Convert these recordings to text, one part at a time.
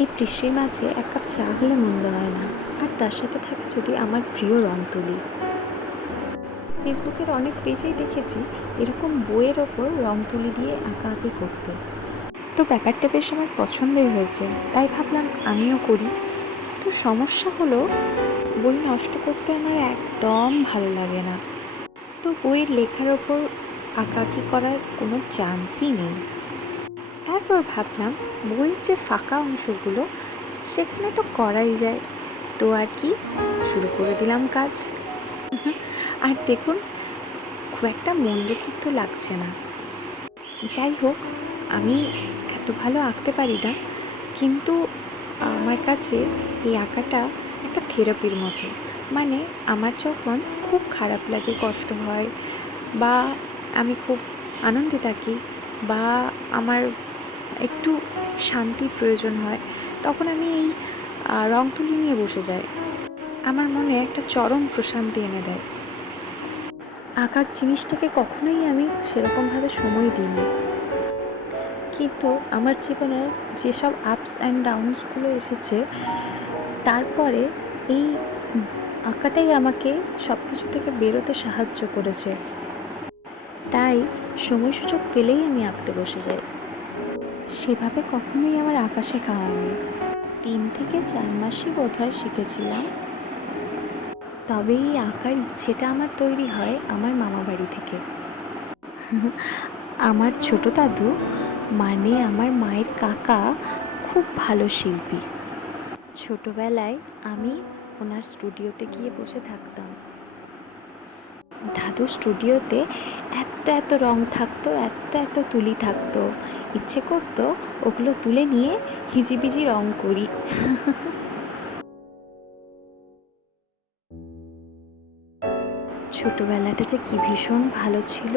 এই বৃষ্টির মাঝে এক কাপ চা হলে মন্দ হয় না। আর তার সাথে থাকে যদি আমার প্রিয় রং তুলি। ফেসবুকের অনেক পেজেই দেখেছি এরকম বইয়ের ওপর রং তুলি দিয়ে আঁকাআঁকি করতে। তো ব্যাপারটা বেশ আমার পছন্দই হয়েছে, তাই ভাবলাম আমিও করি। তো সমস্যা হলো, বই নষ্ট করতে আমার একদম ভালো লাগে না। তো বইয়ের লেখার ওপর আঁকাআঁকি করার কোনো চান্সই নেই। তারপর ভাবলাম বইয়ের যে ফাঁকা অংশগুলো সেখানে তো করাই যায়। তো আর কি, শুরু করে দিলাম কাজ। আর দেখুন, খুব একটা মন্দ কিন্তু লাগছে না। যাই হোক, আমি এত ভালো আঁকতে পারি না, কিন্তু আমার কাছে এই আঁকাটা একটা থেরাপির মতো। মানে আমার যখন খুব খারাপ লাগে, কষ্ট হয়, বা আমি খুব আনন্দে থাকি, বা আমার একটু শান্তির প্রয়োজন হয়, তখন আমি এই রং তুলি নিয়ে বসে যাই। আমার মনে একটা চরম প্রশান্তি এনে দেয়। আঁকার জিনিসটাকে কখনোই আমি সেরকমভাবে সময় দিইনি, কিন্তু আমার জীবনের যেসব আপস অ্যান্ড ডাউনসগুলো এসেছে, তারপরে এই আঁকাটাই আমাকে সব কিছু থেকে বেরোতে সাহায্য করেছে। তাই সময় সুযোগ পেলেই আমি আঁকতে বসে যাই। সেভাবে কখনোই আমার আঁকা শেখা হয়নি। 3 থেকে 4 মাসই বোধহয় শিখেছিলাম। তবে এই আঁকার ইচ্ছেটা আমার তৈরি হয় আমার মামা বাড়ি থেকে। আমার ছোট দাদু, মানে আমার মায়ের কাকা, খুব ভালো শিল্পী। ছোটবেলায় আমি ওনার স্টুডিওতে গিয়ে বসে থাকতাম। দাদু স্টুডিওতে এত এত রং থাকতো, এত এত তুলি থাকতো, ইচ্ছে করতো ওগুলো তুলে নিয়ে হিজিবিজি রং করি। ছোটবেলাটা যে কি ভীষণ ভালো ছিল।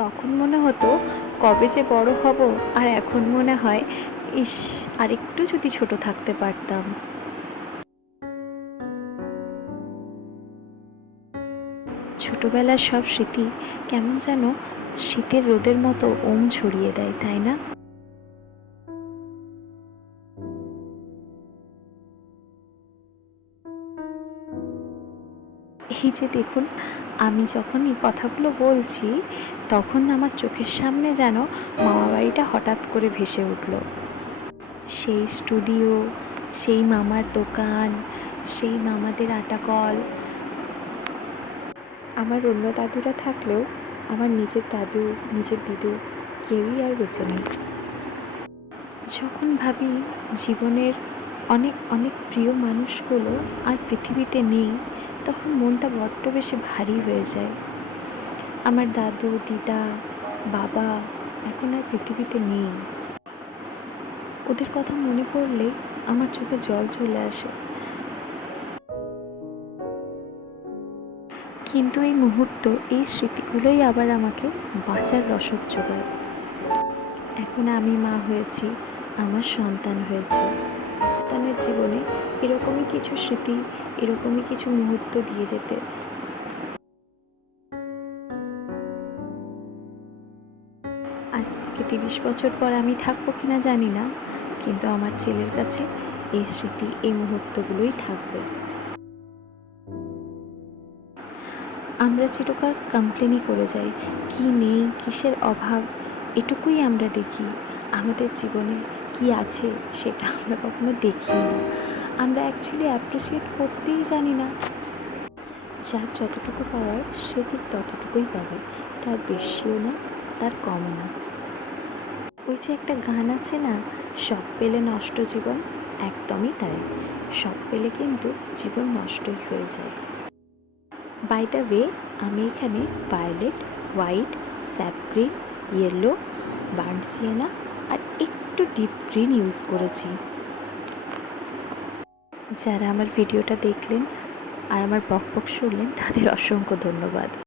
তখন মনে হতো কবে যে বড় হব, আর এখন মনে হয় ইস, আর একটু যদি ছোট থাকতে পারতাম। ছোটবেলার সব স্মৃতি কেমন যেন শীতের রোদের মতো ছড়িয়ে দেয়, তাই না? এই যে দেখুন, আমি যখন এই কথাগুলো বলছি, তখন আমার চোখের সামনে যেন মামাবাড়িটা হঠাৎ করে ভেসে উঠল। সেই স্টুডিও, সেই মামার দোকান, সেই মামাদের আটা কল। আমার অন্য দাদুরা থাকলেও আমার নিজের দাদু, নিজের দিদু কেউই আর বেঁচে নেই। যখন ভাবি জীবনের অনেক অনেক প্রিয় মানুষগুলো আর পৃথিবীতে নেই, তখন মনটা বড্ড বেশি ভারী হয়ে যায়। আমার দাদু, দিদা, বাবা এখন আর পৃথিবীতে নেই। ওদের কথা মনে পড়লে আমার চোখে জল চলে আসে। কিন্তু এই মুহূর্ত, এই স্মৃতিগুলোই আবার আমাকে বাঁচার রসদ জোগায়। এখন আমি মা হয়েছি, আমার সন্তান হয়েছে। সন্তানের জীবনে এরকমই কিছু স্মৃতি, এরকমই কিছু মুহূর্ত দিয়ে যেতে। আজ থেকে 30 বছর পর আমি থাকবো কিনা জানি না, কিন্তু আমার ছেলের কাছে এই স্মৃতি, এই মুহূর্তগুলোই থাকবে। আমরা চিরকাল কমপ্লেনই করে যাই, কি নেই, কিসের অভাব, এটুকুই আমরা দেখি। আমাদের জীবনে কি আছে সেটা আমরা কখনো দেখিই না। আমরা অ্যাকচুয়ালি অ্যাপ্রিসিয়েট করতেই জানি না। যার যতটুকু পাওয়ার সে ঠিক ততটুকুই পাবে, তার বেশিও না, তার কমও না। ওই যে একটা গান আছে না, সব পেলে নষ্ট জীবন, একদমই তাই। সব পেলে কিন্তু জীবন নষ্টই হয়ে যায়। বাই দ্য ওয়ে, আমি এখানে violet, white, sap green, yellow, burnt sienna আর একটু ডিপ গ্রিন ইউজ করেছি। যারা আমার ভিডিওটা দেখলেন আর আমার বকবক শুনলেন, তাদের অসংখ্য ধন্যবাদ।